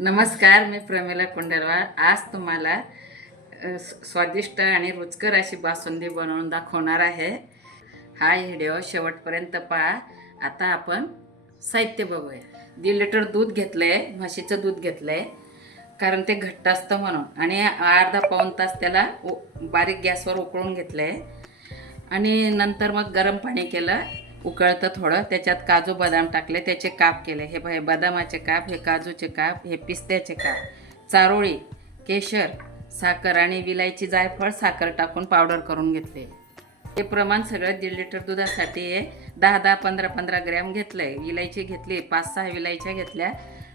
नमस्कार मी प्रमिला कुंडलवार. आज तुम्हाला स्वादिष्ट आणि रुचकर अशी बासुंदी बनवून दाखवणार आहे. हा व्हिडिओ शेवटपर्यंत पहा. आता आपण साहित्य बघूया. दीड लिटर दूध घेतलं आहे म्हशीचं दूध घेतलं आहे कारण ते घट्ट असतं म्हणून. आणि अर्धा पाऊण तास त्याला उ- बारीक गॅसवर उकळून घेतलं आहे आणि नंतर मग गरम पाणी केलं. उकळतं थोडं त्याच्यात काजू बदाम टाकले त्याचे काप केले. हे हे बदामाचे काप हे काजूचे काप हे पिस्त्याचे काप. चारोळी केशर साखर आणि विलायची जायफळ साखर टाकून पावडर करून घेतले. हे प्रमाण सगळं दीड लिटर दुधासाठी आहे दहा दहा पंधरा पंधरा ग्रॅम घेतलं आहे विलायची घेतली पाच सहा विलायच्या घेतल्या.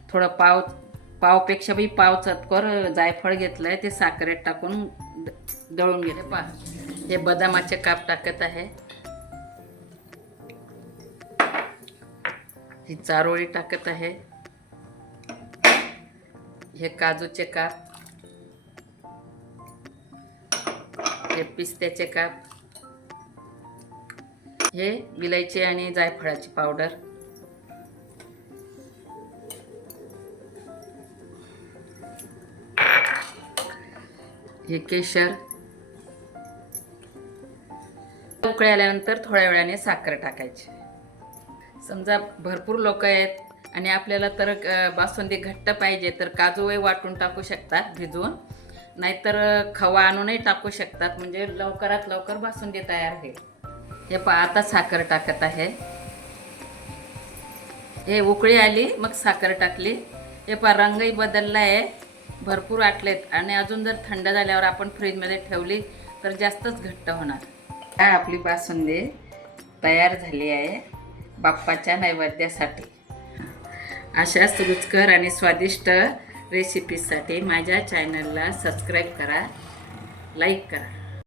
थोडं पाव पावपेक्षा बी पाव चतकोर जायफळ घेतलं आहे ते साखरेत टाकून द- दळून घेतले पा हे बदामाचे काप टाकत आहे. ही चारोळी टाकत आहे. हे काजूचे काप. हे पिस्त्याचे काप. हे विलायची आणि जायफळाची पावडर. हे केशर. उकळी आल्यानंतर थोड्या वेळाने साखर टाकायची. समजा भरपूर लोक आहेत आणि आपल्याला तर बासुंदी घट्ट पाहिजे तर काजूही वाटून टाकू शकतात भिजवून. नाहीतर खवा आणूनही टाकू शकतात. म्हणजे लवकरात लवकर बासुंदी तयार होईल. हे पा आता साखर टाकत आहे. हे उकळी आली मग साखर टाकली. हे पा रंगही बदलला आहे भरपूर आटलेत आणि अजून जर थंड झाल्यावर आपण फ्रीजमध्ये ठेवली तर जास्तच घट्ट होणार. आपली बासुंदी तयार झाली आहे. बाप्पाच्या नैवेद्यासाठी. अशाच रुचकर आणि स्वादिष्ट रेसिपीजसाठी माझ्या चॅनलला सबस्क्राईब करा लाईक करा.